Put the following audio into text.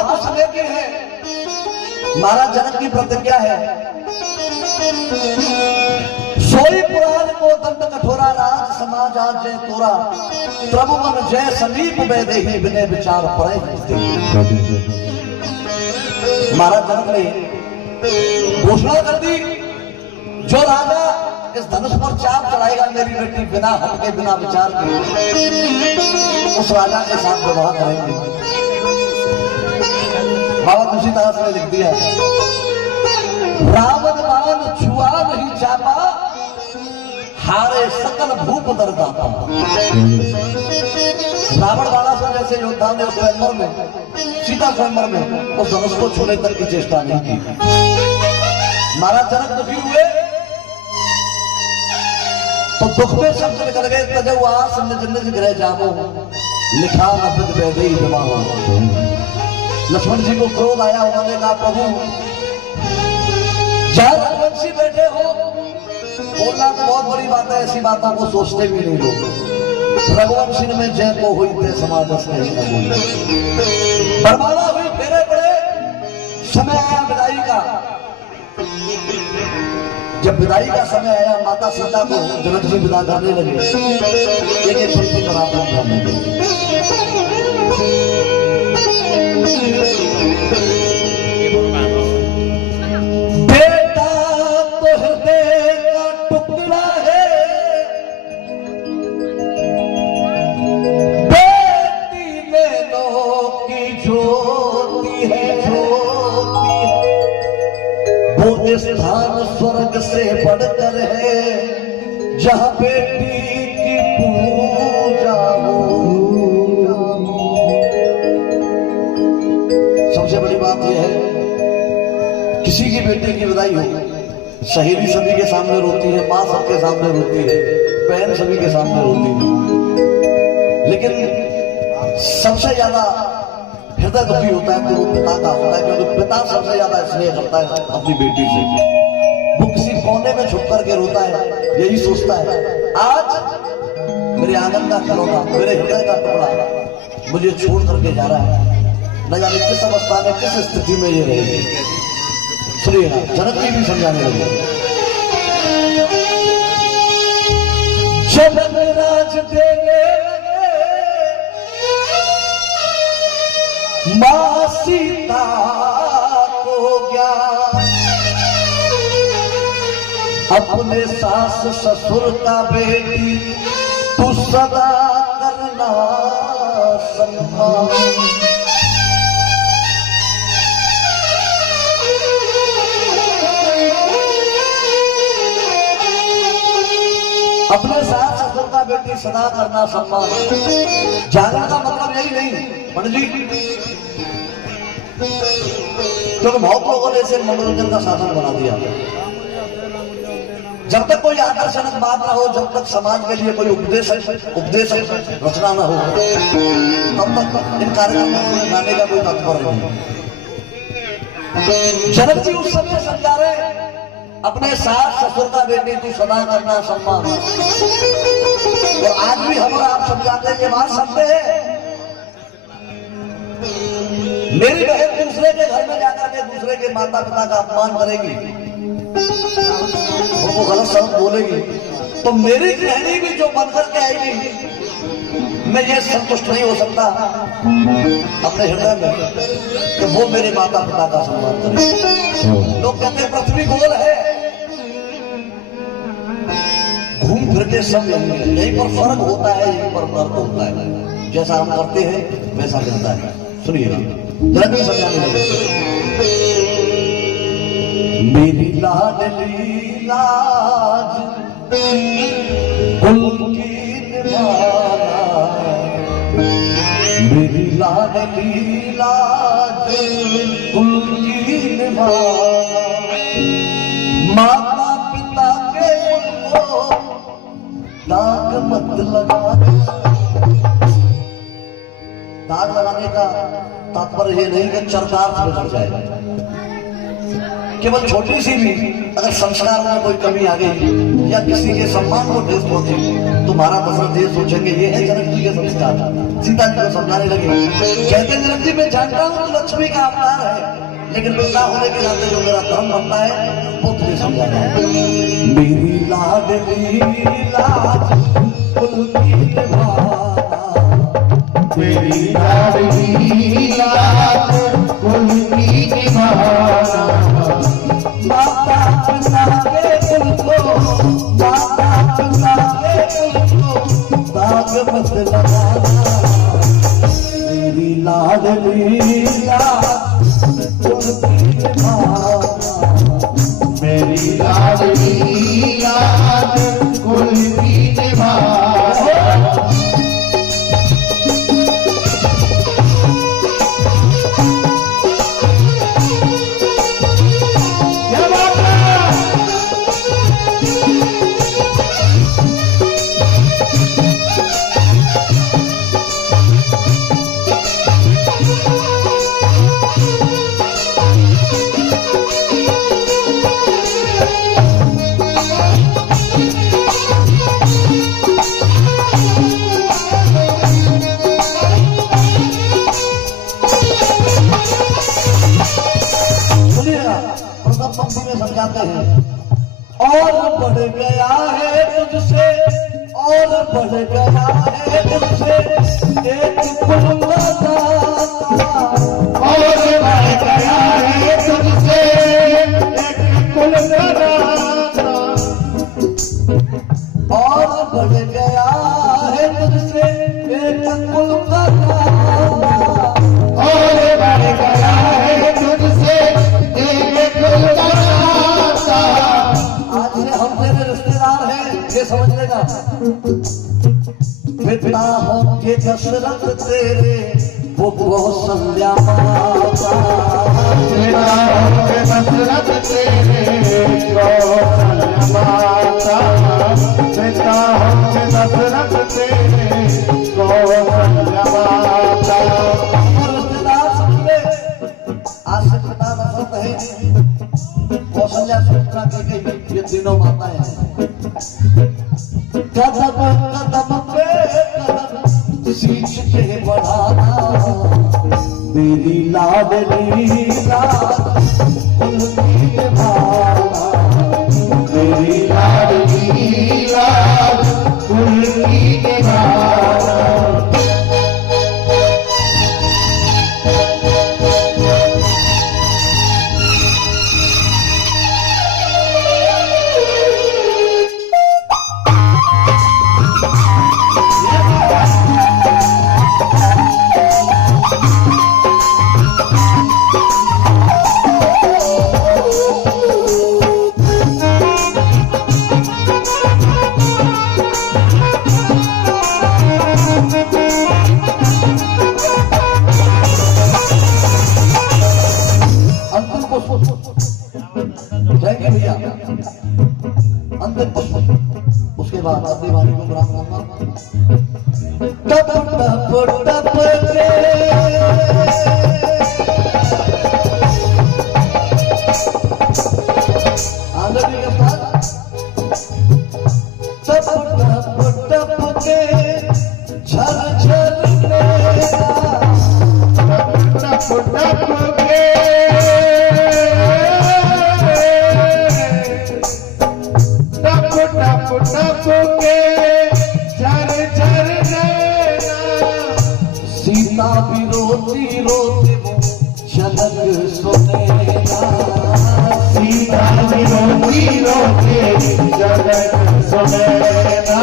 बात उस समय की है, महाराज जनक की प्रतिज्ञा है, सोई पुराण को दंड कठोरा राज समाज आज जय तोरा प्रभुवन जय समीप वैदेही विनय विचार पड़े। महाराज जनक ने घोषणा कर दी, जो राजा इस धनुष पर चाप चढ़ाएगा मेरी बेटी बिना हटके बिना विचार के उस राजा के साथ विवाह करेंगे। बाबा दूसरी तरह से लिख दिया, रावण बाण छुआ नहीं चापा हारे सकल भूप दरदाता। रावण बाणा से जैसे योद्धा ने उस स्वयंवर में सीता स्वयंवर में उस धनुष को छूने तक की चेष्टा नहीं की। महाराज जनक दुखी हुए तो दुख में शब्द निकल गए, तजऊ आस निज निज गृह जावो लिखा नफित वैदेही जमाओ। लक्ष्मण जी को क्रोध आया, उन्होंने कहा प्रभु जहां रघुवंशी बैठे हो बोलना तो बहुत बड़ी बात है, ऐसी बातों को सोचते भी नहीं लोग। रघुवंशी में जय को हुई थे समाज से बरमाला हुई, फेरे पड़े, समय आया विदाई का। जब विदाई का समय आया माता सीता को जनक जी विदा करने लगे, एक एक पंक्ति पर आप लोग बेटा तो हृदय का टुकड़ा है, बेटी नैनों की ज्योति है, ज्योति है। वो स्थान स्वर्ग से बढ़कर है जहां बेटी की पूजा हो। सबसे बड़ी बात यह है, किसी की बेटी की विदाई हो, सहेली सभी के सामने रोती है, माँ सबके सामने रोती है, बहन सभी के सामने रोती है, लेकिन सबसे ज्यादा हृदय दुखी होता है तो वो पिता का होता है, क्योंकि पिता सबसे ज्यादा स्नेह करता है अपनी बेटी से। वो किसी कोने में छुप करके रोता है, यही सोचता है आज मेरे आंगन का खिलौना, मेरे हृदय का टुकड़ा मुझे छोड़ करके जा रहा है, न जाने किस अवस्था में किस स्थिति में ये रहेगी। सुनिए ना, जनक जी भी समझाने लगे, जनक राज देंगे मां सीता को ज्ञान, अपने सास ससुर का बेटी तू सदा करना सम्मान। अपने सास ससुर का बेटी सदा करना सम्मान। जागरण का मतलब यही नहीं पंडित जी, क्योंकि बहुत लोगों ने इसे मनोरंजन का साधन बना दिया। जब तक कोई आकर्षक बात ना हो, जब तक समाज के लिए कोई उपदेश रचना ना हो, तब तक इन कार्यक्रमों में गाने का कोई तात्पर्य नहीं। जनक जी उस समय समझा रहे, अपने सास ससुर का बेटी तू सदा करना सम्मान। और आज भी हम और आप समझाते हैं, ये बात समझते हैं। मेरी बहन दूसरे के घर में जाकर के दूसरे के माता पिता का अपमान करेगी, उनको गलत शब्द बोलेगी, तो मेरी गृहिणी भी जो बनकर के आएगी, मैं ये संतुष्ट नहीं हो सकता अपने हृदय में कि वो मेरे माता पिता का सम्मान करे। लोग कहते हैं पृथ्वी गोल है, घूम फिर के सब यहीं पर फर्क होता है, यहीं पर फर्क होता है, जैसा हम करते हैं वैसा मिलता है। सुनिएगा, जल्दी समझाने लगे, मेरी लाडली लाज कुल की निभाना, मेरी लाडली लाज कुल की निभाना, माता पिता के को दाग मत लगाना। दाग लगाने का तात्पर्य ये नहीं कि चरतार्थ में चढ़ जाएगा, केवल छोटी सी भी अगर संस्कार में कोई कमी आ गई या किसी के सम्मान को ठेस पहुंची तो महाराज दशरथ ये सोचेंगे ये है जनक जी के संस्कार। सीता जी को समझाने लगे, कहते जनक जी मैं जानता हूँ तो लक्ष्मी का अवतार है, लेकिन पिता होने के नाते जो मेरा धर्म बनता है वो तुझे समझाना है। मेरी लाडली लाज कुल की निभाना, मेरी लाडली लाज कुल की निभाना, माता पिता के कुल को, माता पिता के कुल को दाग मत लगाना। मेरी लाडली लाज कुल की निभाना, मेरी लाडली लाज कुल की निभाना। समझाते हैं और बढ़ गया है तुझसे, और बढ़ गया है तुझसे एक कुल का दाता, और बढ़ गया है तुझसे एक कुल का दाता, और बढ़ गया है तुझसे एक कुल का दाता, और बढ़ गया है तुझसे एक कुल का दाता। आज से हम तेरे रिश्तेदार हैं ये समझ लेना। पिता होंगे दशरथ तेरे वो कौशल्या माता, पिता होंगे दशरथ तेरे कौशल्या माता, पिता होंगे दशरथ तेरे कौशल्या माता। रिश्तेदार समझ ले, आज से पिता दशरथ है, कौशल्या सुमित्रा की गई, ये तीनों माताएं हैं। कदम कदम पे कदम सींच के बढ़ाना, मेरी लाडली लाज कुल की निभाना, मेरी लाडली लाज कुल की निभाना। भैया अंतिम पुष्प, उसके बाद अपनी वाणी को विराम दूंगा। टप टप टप के आंगन के पास टप टप टप के झर झर मेरा, टप टप के टप टप के झर झर नैना, सीता भी रोती रोती झलक सुनेगा, सीता भी रोती रोती झलक सुनेगा,